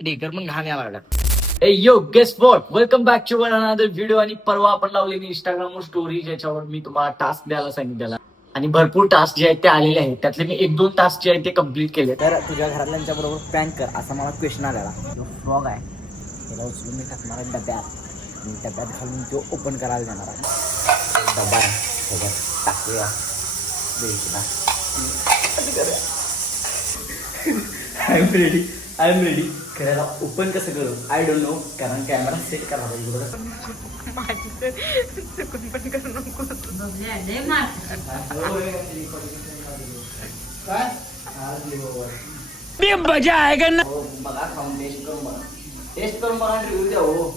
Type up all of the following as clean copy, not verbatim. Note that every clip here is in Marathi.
ढेकर पण घाण यायला लागला. Yo guess what, welcome back to another video. आणि परवा आपण लावलेली इंस्टाग्रामवर स्टोरी ज्याच्यावर मी तुम्हाला टास्क द्यायला सांगितलेला आणि भरपूर टास्क जे आहेत ते आलेले आहेत. त्यातले मी 1-2 टास्क जे आहेत ते कम्प्लीट केले. तर तुझ्या घरातल्यांच्या बरोबर प्रँक कर असा मला क्वेश्चन आलेला. जो फ्रॉग आहे त्याला उचलून मी टाकणार आहे डब्यात आणि डब्यात घालून तो ओपन करायला जाणार आहे. डबा आहे त्याच्यात टाकूया आय एम रेडी करायला. ओपन कसं करू आय डोंट नो, कारण कॅमेरा सेट करायला पाहिजे. मजा आहे का ना. बघा खाऊन टेस्ट करून बघा, टेस्ट करून बघा, रिव्ह्यू द्या. हो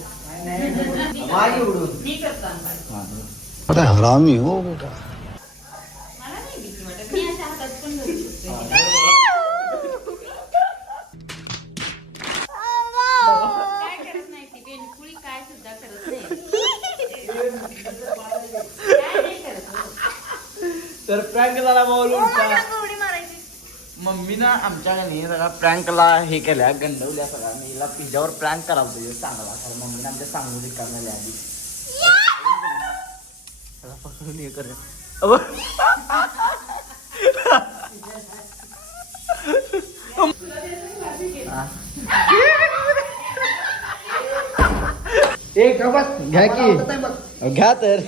माझी उडून हरामी हो बेटा. तर प्रँकला बोलून मम्मीनं आमच्याकडे सगळा प्रँकला हे केल्या, गंडवल्या सगळ्या. मी हिला पिझ्झावर प्रँक करावतो चांगला, कारण मम्मीनं आमच्या सांगून करण्याला आधी सगळा पकडून हे कर. घ्या की घ्या तर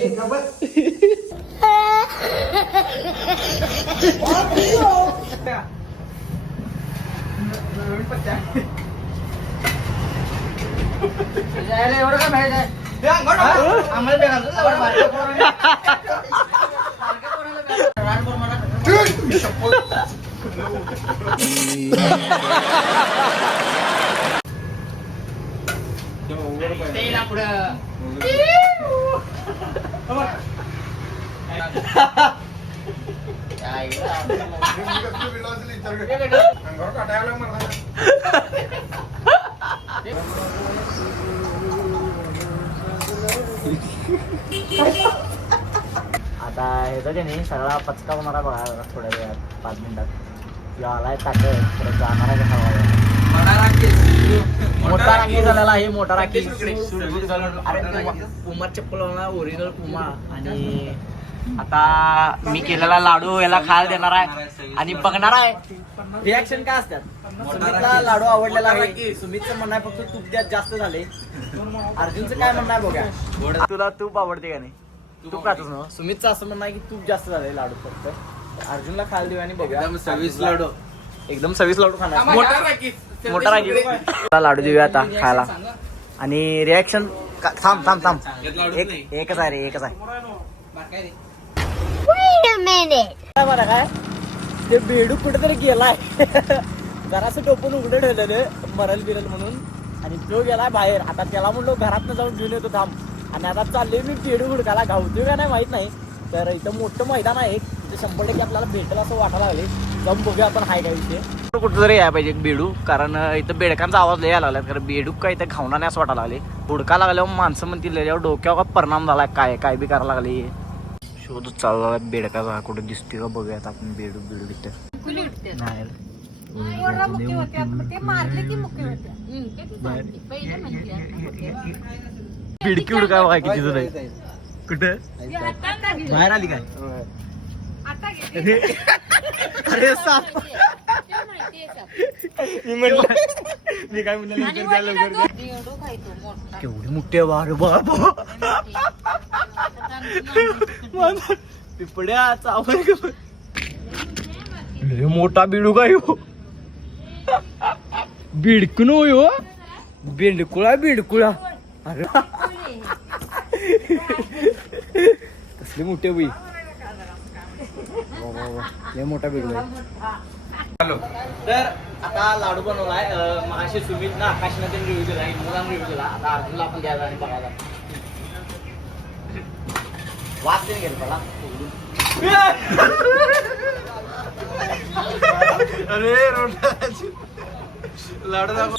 एवढं का माहिती आहे आता ह्याचा की नाही सगळा पचका होणारा बघा थोड्या वेळात 5 मिनिटात. आलाय ताकद परत जाणार आहे कसा मोठा राखी झालेला आहे. मोठा राखी पुमा चप्पल ओरिजिनल पुमा. आणि आता मी केलेला लाडू याला खायला देणार आहे आणि बघणार आहे रिॲक्शन काय असतात. सुमितला लाडू आवडलेला आहे. सुमितचं म्हणणं आहे फक्त तूप द्यात जास्त झाले. अर्जुनचं काय म्हणणं आहे बघा. तुला तूप आवडते का नाही? तूप खातोस ना. सुमितचं असं म्हणणं आहे की तूप जास्त झालंय लाडू. फक्त अर्जुनला खायला देऊ आणि बघूया. एकदम 26 लाडू खाणार. मोठा राखी लाडू देऊया आता खायला. आणि रिॲक्शन थांब एकच आहे रे, एकच आहे. बरं काय ते बेडू कुठेतरी गेलाय. जरासं टोपून उघडं ठेवलेलं मरल बिरल म्हणून, आणि तो गेलाय बाहेर. आता त्याला म्हणलो घरात जाऊन घेऊन येतो थांब. आणि आता चालले मी बेडू हुडकायला. घावतोय का नाही माहित नाही. तर इथं मोठं मैदान आहे, तिथे 100% आपल्याला भेटेल असं वाटायला लागले. जाऊन बघूया आपण हाय काय विषय. कुठं तरी यायला पाहिजे बेडू, कारण इथं बेडकांचा आवाज लय यायला लागला. कारण बेडूक काय इथं खावणार नाही असं वाटायला लागले. हुडका लागल्यावर माणसं म्हणतील त्याच्यावर डोक्यावर का परिणाम झाला, काय काय बी करायला लागले. शोध चालला बेडकाचा कुठं दिसतोय का बघूयात आपण. बेडू तिथं नाही बिडकी हुडका बघा किती जुन आहे. कुठं बाहेर आली काय? अरे साप. मी काय म्हणलं केवढी मोठी आहे बाबा. पिपड्या चावल मोठा बिडू काय हो. बिडकून हो बिंडकुळा बिडकुळा. अरे कसले मोठे बाई. लय मोठा बिडू आहे. तर आता लाडू बनवलाय. माशी सुमित ना आकाशनं त्यांनी रिव्ह्यू दिला, मुलांना रिव्ह्यू दिला. आता अर्जुनला आपण द्यायला आणि बघायला. वाच नाही गेलं मला. अरे लाडू दाखव.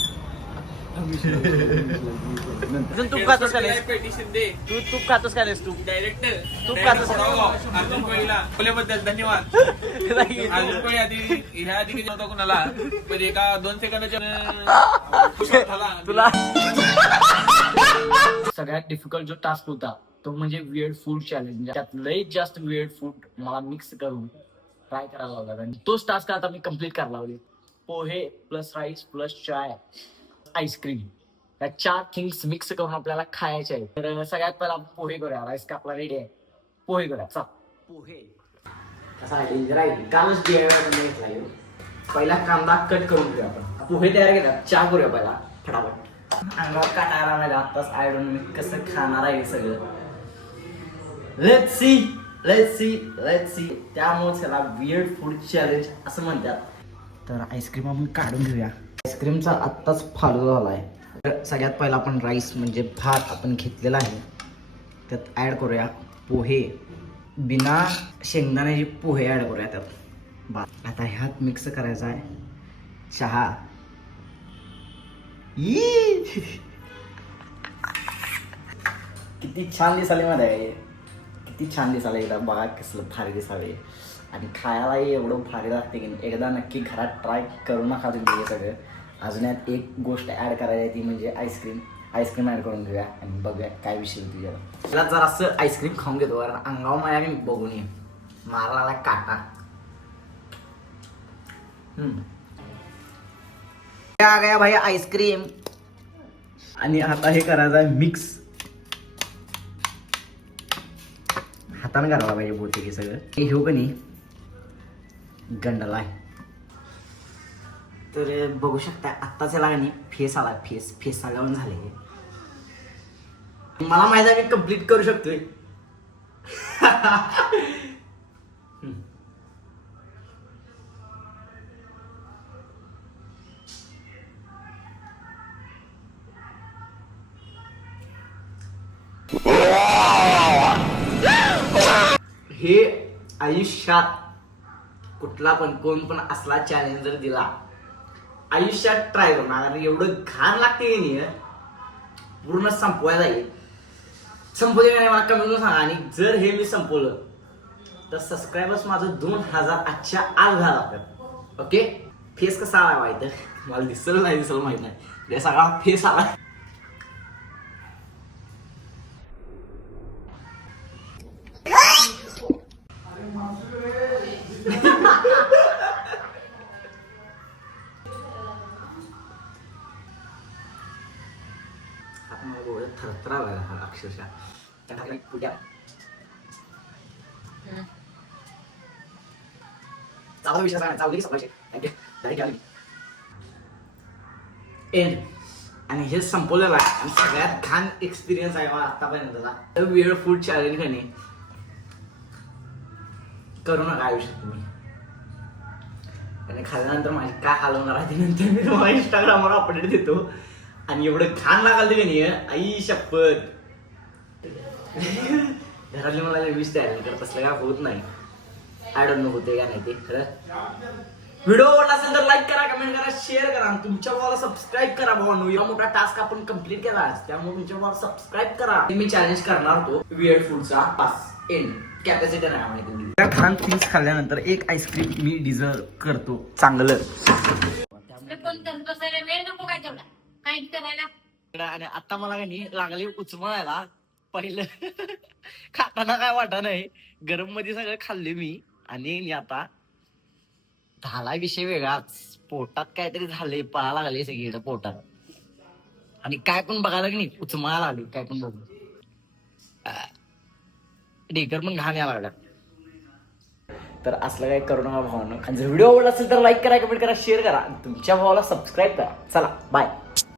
तूप खातोस का नाही? तू तूप खातोस का नाहीस? तू डायरेक्टर तूप खातोस अर्जुन कोळीला बोलल्याबद्दल धन्यवाद. अर्जुन कोळी आधी ह्या आधी नव्हता कुणाला पण एका 2 सेकंदाच्या तुला सगळ्यात डिफिकल्ट जो टास्क होता तो म्हणजे वियर्ड फूड चॅलेंज. त्यात लई जास्त वियर्ड फूड मला मिक्स करून ट्राय करायला लावला आणि तोच टास्क आता मी कम्प्लीट करायला लावले. पोहे प्लस राईस प्लस चाय आईस्क्रीम या 4 थिंग्स मिक्स करून आपल्याला खायचे आहे. तर सगळ्यात पहिला पोहे करूया. राईस का आपला रेडी आहे, पोहे करूया. चल पोहे कसा डेंजर आहे, कालच घेतला. पहिला कांदा कट करून घेऊया आपण. पोहे तयार घेतात, चहा करूया पहिला फटाफट. अंगावर काटायला नाही आत्ताच. आय डोंट नो कसं खाणार आहे हे सगळं. Let's see. त्यामुळे त्याला वियर्ड फूड चॅलेंज असं म्हणतात. तर आईस्क्रीम आपण काढून घेऊया. आईस्क्रीमचा आत्ताच फालुदा झाला आहे. तर सगळ्यात पहिला आपण राईस म्हणजे भात आपण घेतलेला आहे त्यात ॲड करूया पोहे. बिना शेंगदाण्याचे पोहे ॲड करूया त्यात. आता ह्यात मिक्स करायचा आहे चहा. किती छान दिसाले मध्ये आहे, किती छान दिसाले. एकदा बघा कसलं भारी दिसावे आणि खायलाही एवढं भारी लागते की एकदा नक्की घरात ट्राय करू नका तुम्ही हे सगळं. अजून यात एक गोष्ट ॲड करायची आहे ती म्हणजे आईस्क्रीम ॲड करून घेऊया आणि बघूया काय विषय होती. त्याला जरा असं आईस्क्रीम खाऊन घेतो कारण अंगावर माझ्या मी बघून ये मारायला काटा. आ गया भाई आईस्क्रीम. आणि आता हे करायचं आहे मिक्स. हाताने करायला पाहिजे बोलते की सगळं. हे घेऊ का नाही गंडला आहे. तर बघू शकता आत्ताच याला नाही फेस आला. फेस आल्यावर झाले. मला माहिती आहे मी कम्प्लीट करू शकतोय. हे आयुष्यात कुठला पण कोण पण असला चॅलेंज जर दिला आयुष्यात ट्राय करणार. एवढं घाण लागते की नाही पूर्ण संपवायला येईल. संपवले का नाही मला कमेंट करून सांगा. आणि जर हे मी संपवलं तर सबस्क्रायबर्स माझं 2000 आजच्या आज घ्यायला लागतात. ओके. फेस कसा आला माहिती मला दिसल माहित नाही. सगळा फेस आला. थरथरा लागला अक्षरशः. चांगला विषय आणि हे संपवलेलं आहे आणि सगळ्यात घाण एक्सपिरियन्स आहे मला आतापर्यंतचा. वियर्ड फूड चॅलेंज घेणे करू नका आयुष्यात तुम्ही. आणि खाल्ल्यानंतर माझी काय हाल होणार आहे नंतर मी तुम्हाला इंस्टाग्रामवर अपडेट देतो. आणि एवढं घाण लागाल की नाही आई शपथ. घरातले मला विष द्यायला तर तसलं काय होत नाही. आय डोंट नो होते का नाही ते खरं. व्हिडिओ आवडला असेल तर लाईक करा, कमेंट करा, शेअर करा आणि तुमच्या भावाला सबस्क्राईब करा. भावांनो एवढा मोठा टास्क आपण कम्प्लीट केला आहे त्यामुळे तुमच्या भावाला सबस्क्राईब करा. मी चॅलेंज करणार होतो वियर्ड फूडचा. पास एंड कॅपॅसिटी नाही माहिती. त्या घाण थिंग्स खाल्ल्यानंतर एक आईस्क्रीम मी डिझर्व करतो चांगलं. आणि आता मला काही लागली उचमळायला. पहिलं खाताना काय वाटा नाही. गरम मध्ये सगळं खाल्ले मी आणि आता झाला विषय वेगळाच. पोटात काहीतरी झाले, पळा लागले सगळीकडे पोटात. आणि काय पण बघायला की नाही उचमायला लागली. काय पण बघू ढेकर पण घाण यायला लागला. तर असलं काही करू नका भावांनो. आणि जर व्हिडिओ आवडला असेल तर लाईक करा, कमेंट करा, शेअर करा. तुमच्या भावाला सबस्क्राईब करा. चला बाय.